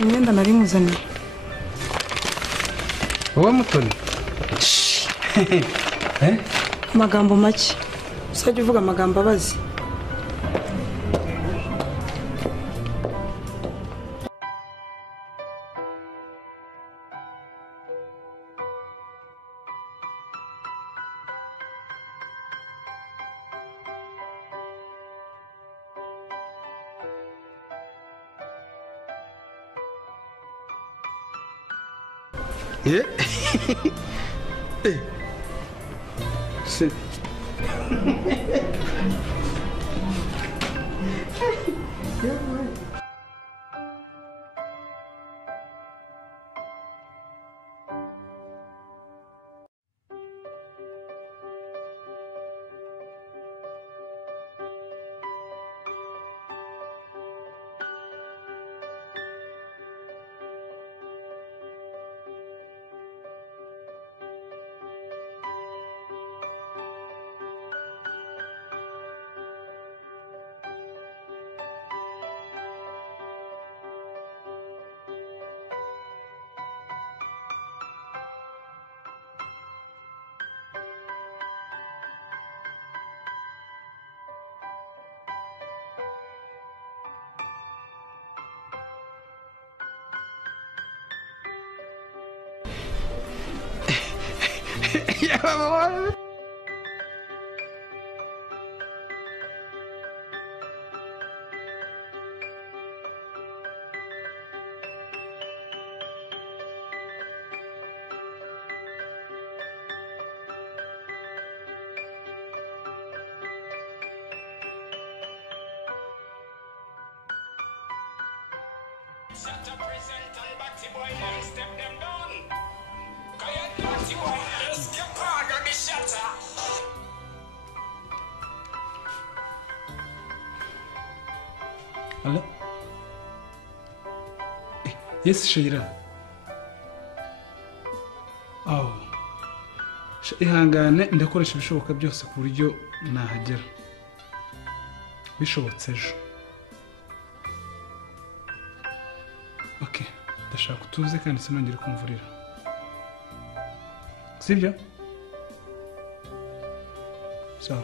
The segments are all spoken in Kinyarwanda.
imyenda nari muzaniye. Wowe Mutoni? Amagambo make. Usajya uvuga amagambo abazi. Yeah. Shit. Yeah, mama. Shut up, present and batty boy, man, step them down. Kaya batty boy, let's get part of the shutter. Hello? Yes, Sheila. Oh. Ihangane ndakoresha ibishoboka byose ku buryo nahagera. Bishobotse ejo. Okay, ndashaka utuze kandi sinongere kumvurira. Sibyo? So.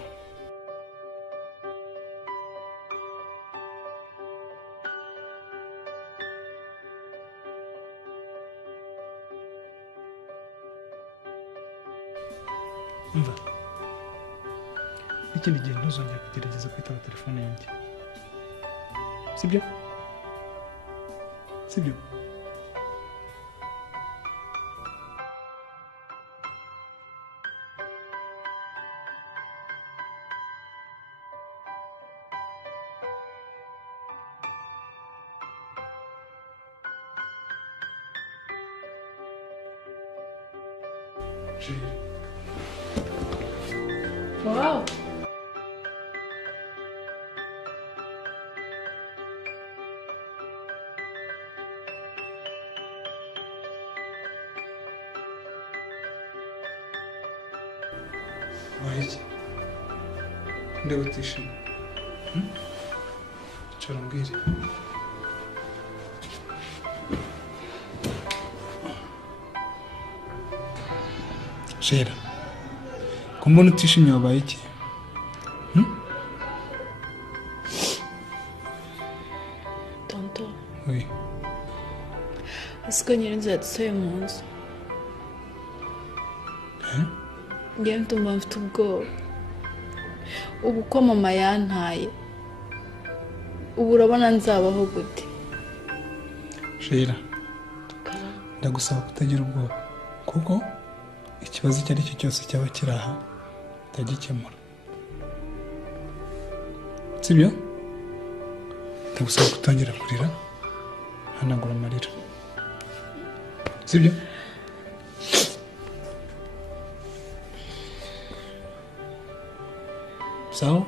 Umva. Ikindi gihe ntuzongera kugerageza kwitaba telefone yanjye. Sibyo? Sibyo? Wow. Wahiki? Ndeba utishimye. Icara umbwire. Sheila, kumbona utishimye wabaye iki? Tonto, Oui. asiko nyirinzu yadusohoye mu nzu. Ngewe ndumva mfite ubwoba. Ubu ko mama yantaye, ubu urabona nzabaho gute? Sheila, ndagusaba kutagira ubwoba kuko ikibazo icyo ari cyo cyose cyaba kiri aha utagikemura. Sibyo? Ndagusaba kutongera kurira, hanagura amarira. Sibyo? Sawa?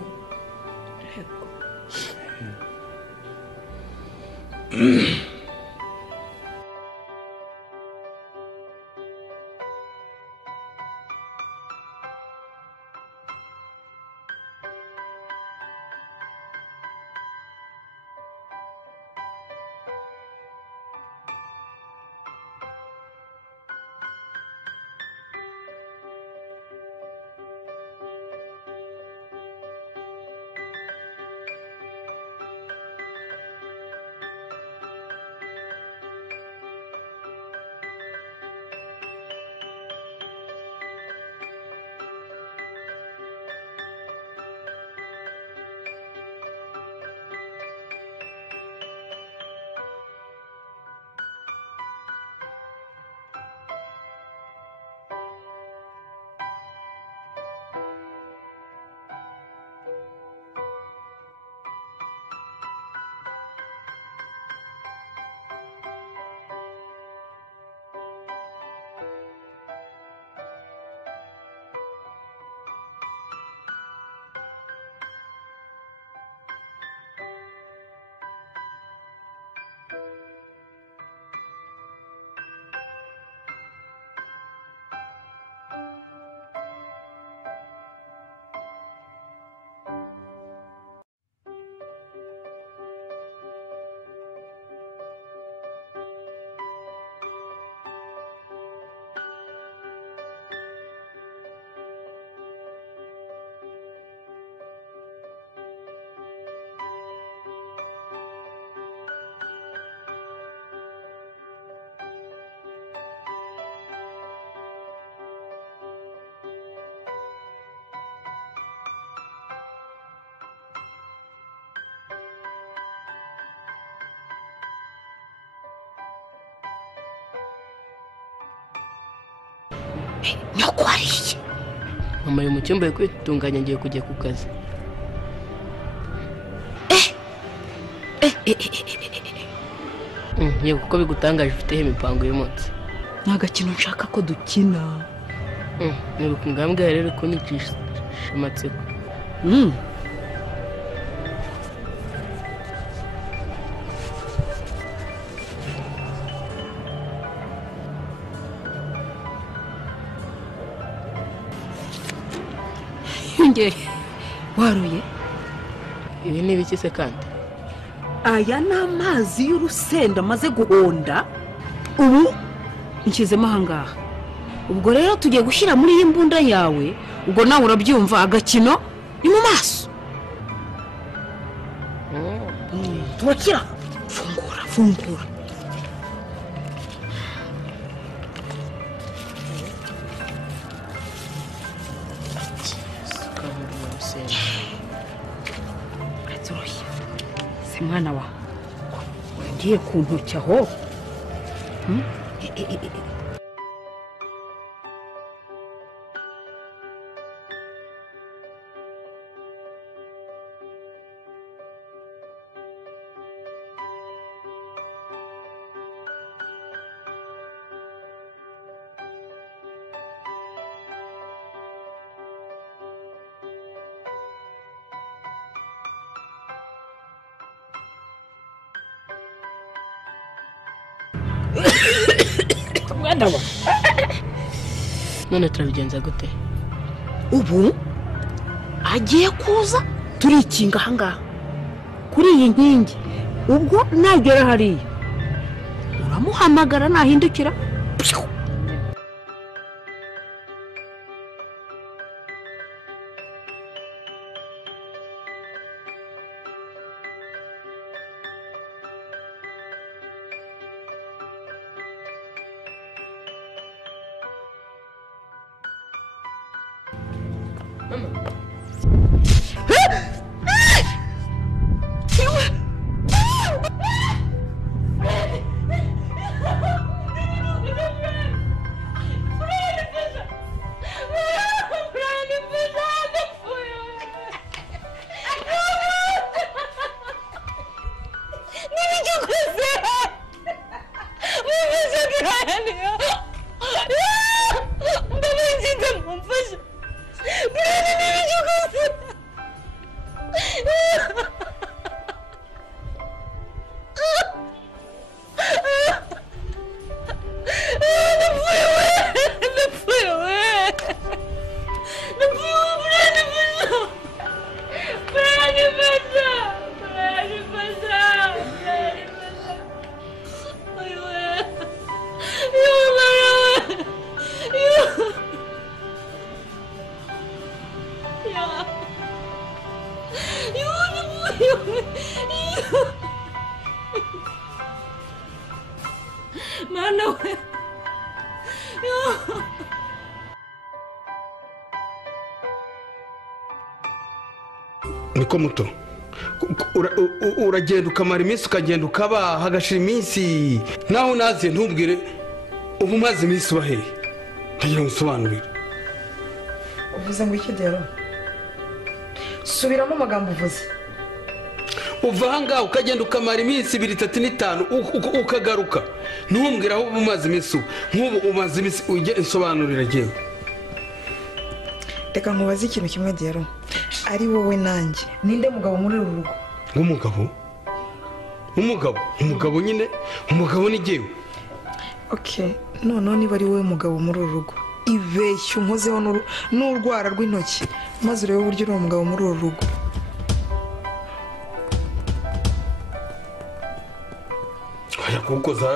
nyoko ariye mama yo mu cyumba yo kwitunganya ngiye kujya ku kazi yego kuko bigutangaje ufiteho imipango y'umunsi nta gakino nshaka ko dukina nibuka ingambwe rero kunyicisha amatsiko yongeye waruye ibi ni ibiki se kandi aya ni amazi y'urusenda amaze guhonda ubu nshyizemo ahangaha ubwo rero tugiye gushyira muri iyi mbunda yawe ubwo nawe urabyumva agakino ni mu maso tubakira fungura se mwana wa wagiye ku ntoki aho none turabigenza gute ubu agiye kuza turikinga ahangaha kuri iyi nkingi ubwo nagera hariya uramuhamagara nahindukira niko muto uragenda ukamara iminsi ukagenda ukaba hagashira iminsi naho naziye ntubwire ubu maze iminsi uba hehe ntagira ngo usobanurire uvuze ngo iki rero subiramo amagambo uvuze uva ahangaha ukagenda ukamara iminsi 2, 3, 5 ukagaruka ntumbwire aho uba umaze iminsi nk'ubu umaze iminsi ujye insobanurira agiye reka nkubaze ikintu kimwe rero ari wowe nanjye ninde mugabo muri uru rugo umugabo nyine umugabo ni jyewe okay noneho niba ari wowe mugabo muri uru rugo ibeshya unkozeho n'urwara rw'intoki maze urebe uburyo uri umugabo muri uru rugo oya kuko za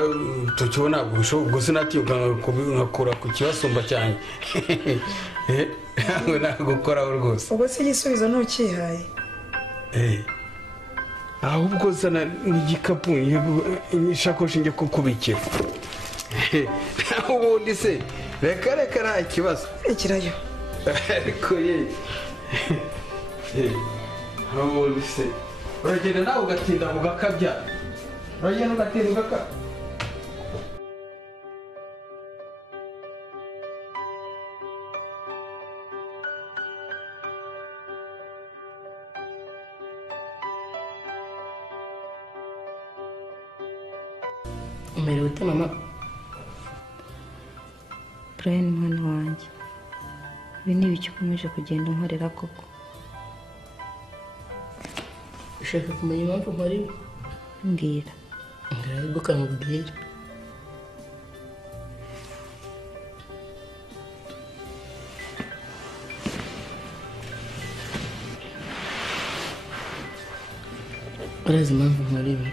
tukibona ntabwo bishoboka ubwo sinatinyuka nkakura ku kibasumba cyane ntabwo nagukoraho rwose ubwo se igisubizo ntukihaye ahubwo zana n'igikapu ishakoshi njye kukubikira naho ubundi se reka nta kibazo rekerayo ariko ye naho ubundi se uragenda nawe ugatinda ugakabya uragenda ugatinda ugakabya umerewe ute mama? Brian mwana wanjye, ibi ni ibiki ukomeje kugenda unkorera koko? Ushaka kumenya impamvu nkora ibi? Mbwira. Mbwira ariko ukamubwira. Urazi impamvu nkora ibi?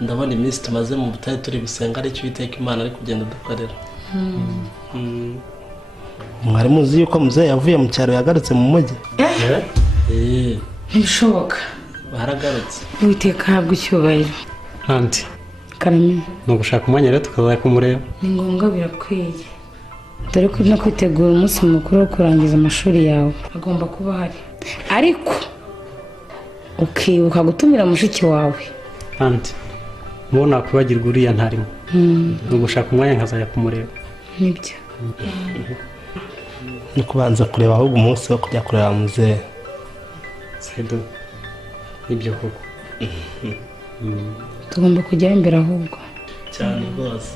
ndabona iminsi tumaze mu butayu turi gusenga aricyo Uwiteka Imana ari kugenda dukorera. Mwari muzi yuko muzehe yavuye mu cyaro yagarutse mu mujyi? Ntibishoboka. Baragarutse. Uwiteka ahabwe icyubahiro. Anti, Karame, ni ugushaka umwanya rero tukazajya kumureba? ni ngombwa birakwiye, dore ko no kwitegura umunsi mukuru wo kurangiza amashuri yawe agomba kuba ahari, ariko ukibuka gutumira mushiki wawe. Anti, mubo nakwibagirwa uriya ntarimo. Ni ugushaka umwanya nkazajya kumureba. Nibyo. Ni kubanza kureba ahubwo umunsi wo kujya kureba muzehe. Sedo, nibyo koko. Tugomba kujyayo imbere ahubwo. Cyane rwose.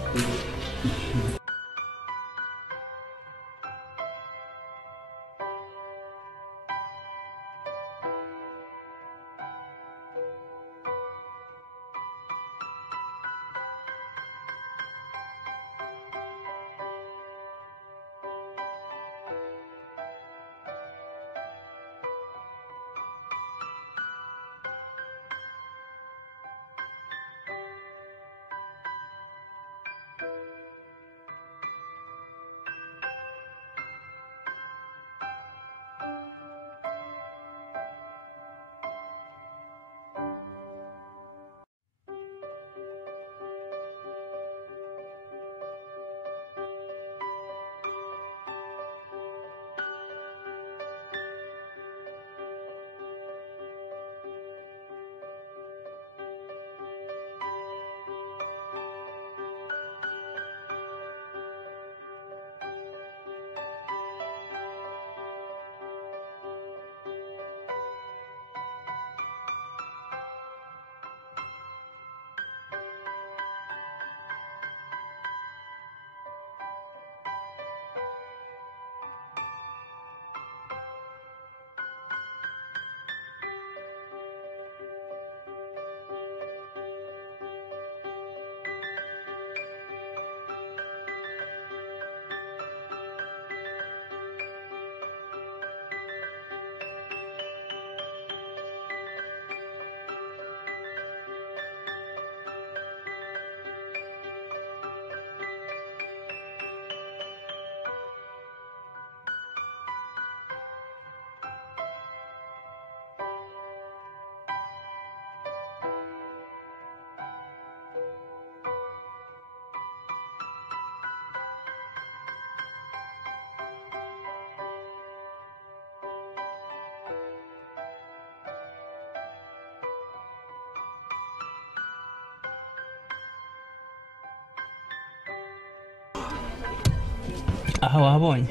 Aha wahabonye?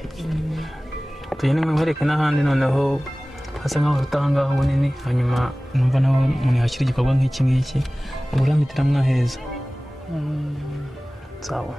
Tugende nkwereke n'ahandi noneho hasa nkaho rutangaho bunini, hanyuma numva naho umuntu yakira igikorwa nk'iki ngiki uburamitira mwaheza. Sawa.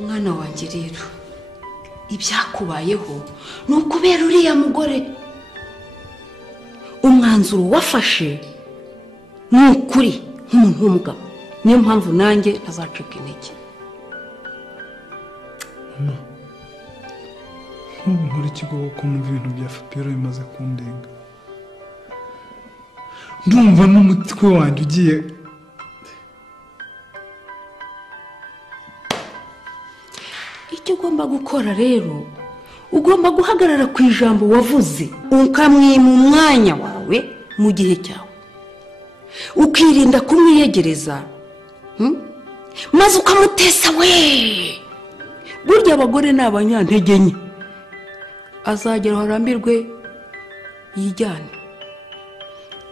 mwana wanjye rero ibyakubayeho ni ukubera uriya mugore umwanzuro wafashe ni ukuri nk'umuntu w'umugabo niyo mpamvu nanjye ntazacika intege nk'ubu nkora ikigo kumva ibintu bya fpr bimaze kundenga ndumva n'umutwe wanjye ugiye icyo ugomba gukora rero ugomba guhagarara ku ijambo wavuze ukamwima umwanya wawe mu gihe cyawe ukirinda kumwiyegereza maze ukamutesa we burya abagore ni abanyantege nke azagera aho arambirwe yijyane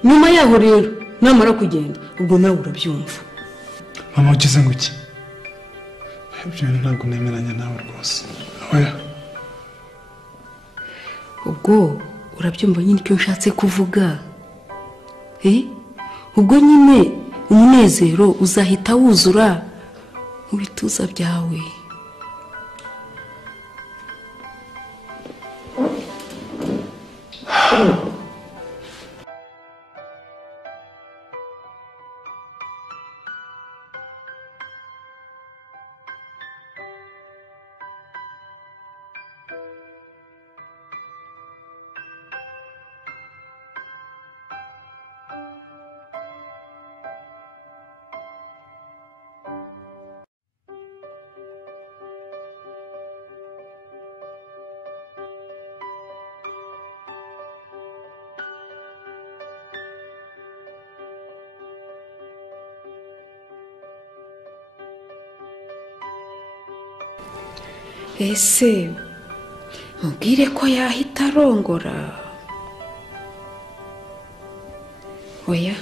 nyuma yaho rero namara kugenda ubwo nawe urabyumva mama ugize ngo iki ibyo ntabwo nemeranya nawe rwose oya ubwo urabyumva nyine icyo nshatse kuvuga ubwo nyine umunezero uzahita wuzura mu bituza byawe ese mubwire ko yahita arongora oya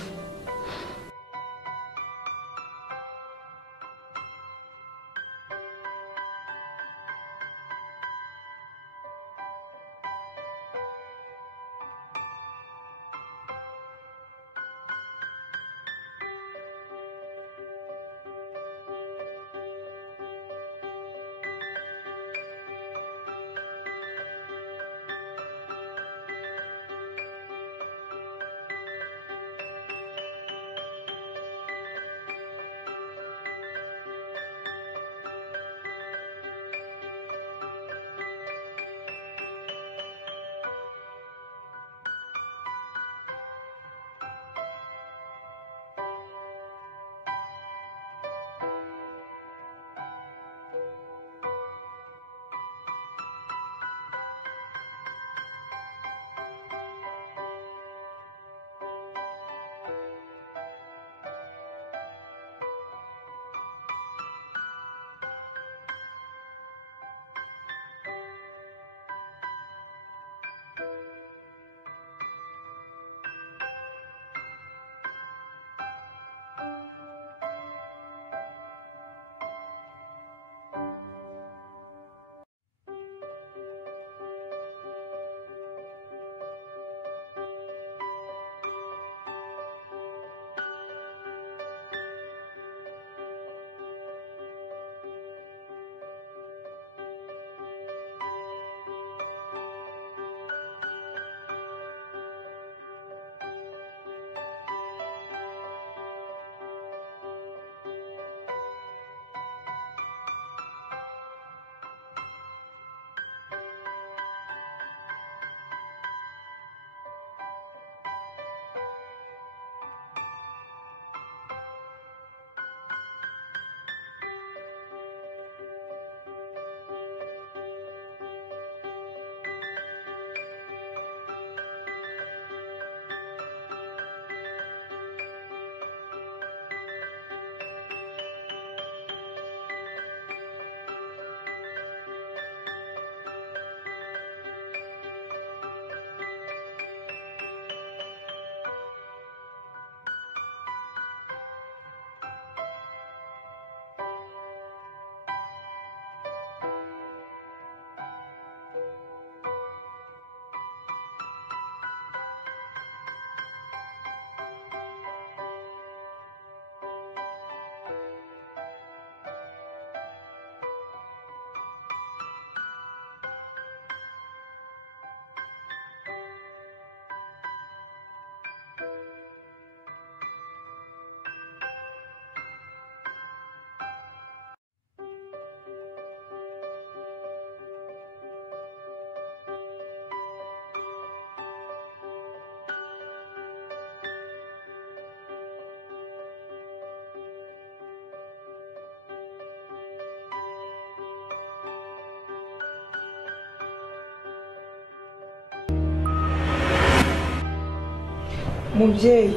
mubyeyi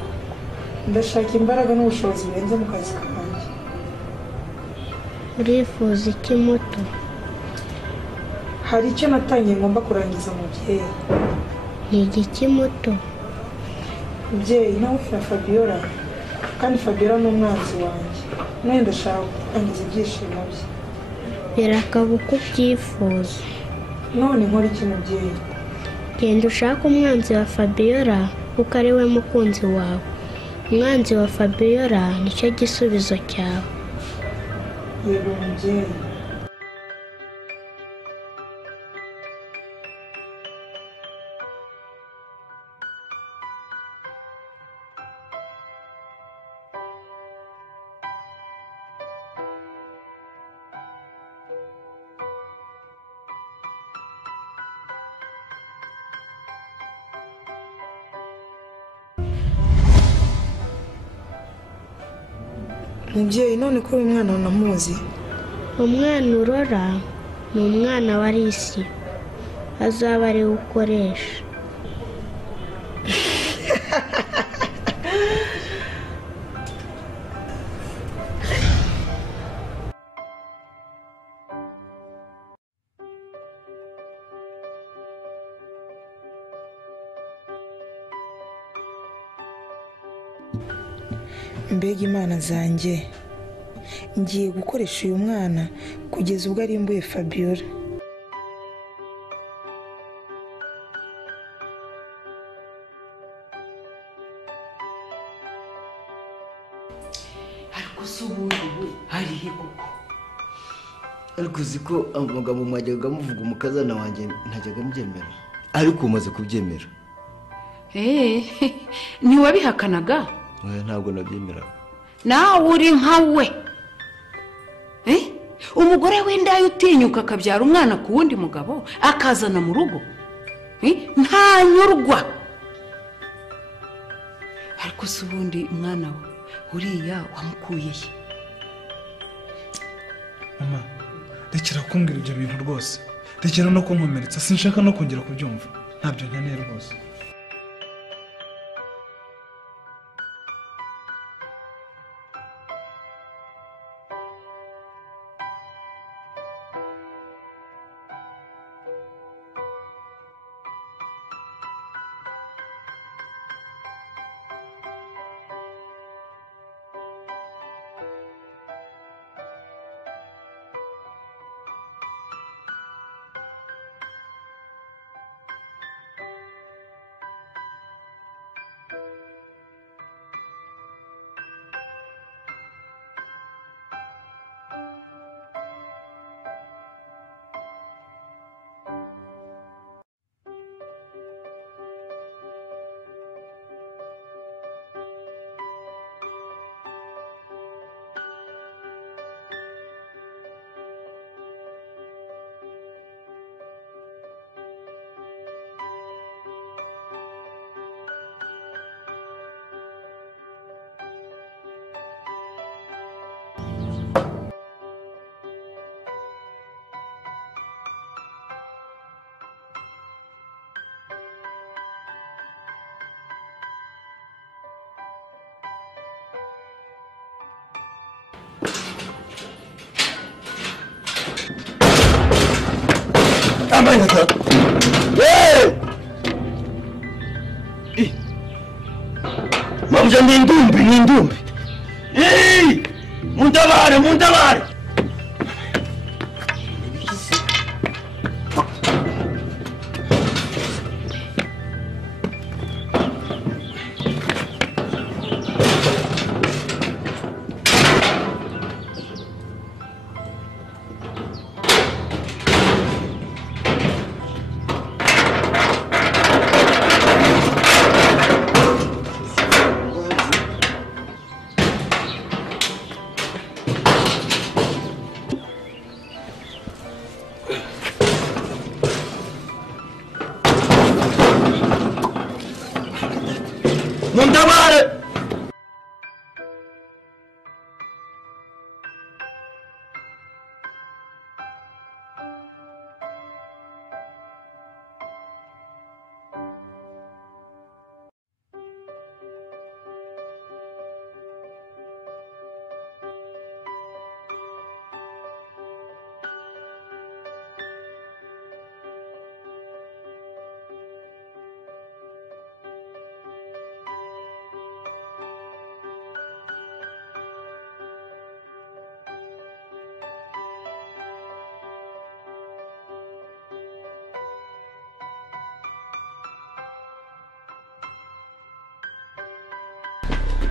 ndashaka imbaraga n'ubushobozi birenze mu kazi kanjye. urifuza iki muto? hari icyo natangiye ngomba kurangiza mubyeyi. ni igiki muto? mubyeyi nawe na Fabiola, kandi Fabiola ni umwanzi wanjye, nawe ndashaka kurangiza ibyishimo bye. birakaba uko ubyifuza. none nkora iki mubyeyi? genda ushake umwanzi wa Fabiola kuko ari we mukunzi wawe. umwanzi wa Fabiola nicyo gisubizo cyawe. yego mubyeyi. mubyeyi none ko uyu mwana unamuzi? umwana urora ni umwana wa Lisi, azaba ari we ukoresha. mbega imana zanjye, ngiye gukoresha uyu mwana kugeza ubwo arimbuye Fabiola. ariko se ubundi we harihe koko? ariko uzi ko amagambo mwajyaga muvuga umukazana wanjye ntajyaga mbyemera, ariko umaze kubyemera. ntiwabihakanaga? ntabwo nabyemera. nawe uri nka we. umugore w'indaya utinyuka akabyara umwana ku wundi mugabo akazana mu rugo, ntanyurwa. ariko se ubundi umwana we uriya wamukuye he? mama rekera kumbwira ibyo bintu rwose, rekera no kunkomeretsa, sinshaka no kongera kubyumva, ntabyo nkeneye rwose. Mabuja ni indumbi. Muntabare. Muntabare.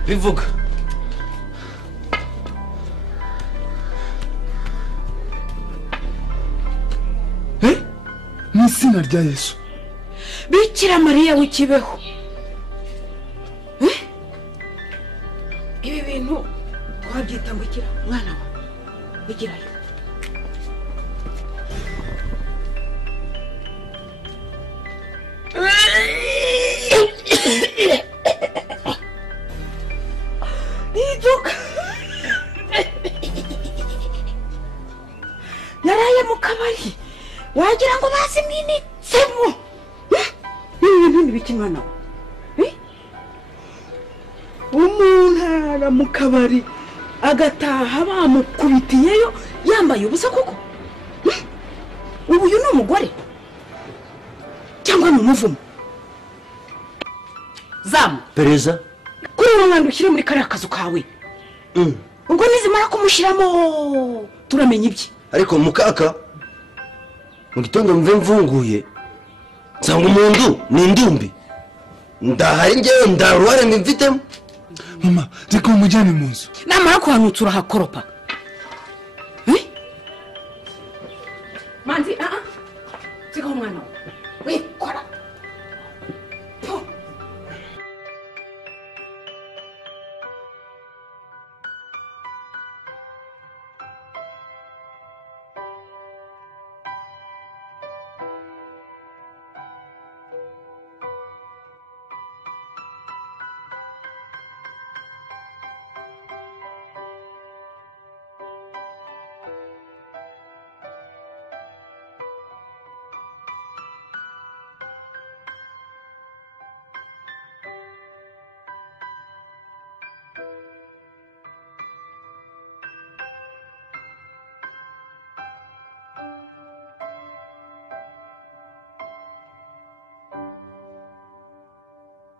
bivuga mu izina rya yesu bikira mariya w'ikibeho ibi bintu wabyita ngo ikira mwana wa bigirayo iduka naraye mu kabari wagira ngo bazimwinitsemo ibi bintu biki mwana wa umuntu arara mu kabari agataha bamukubitiyeyo yambaye ubusa koko ubu uyu ni umugore cyangwa ni umuvumo zamu pereza kuri uwo mwana ushyire muri kariya kazu kawe ubwo nizimara kumushyiramo turamenya ibye ariko mukaka mu gitondo mve mvunguye nsanga umuntu ni indumbi ndahari njyewe ndaruhare mvitemo mama reka umujyane mu nzu namara kuhanutsa urahakoropa manzi sigaho umwana we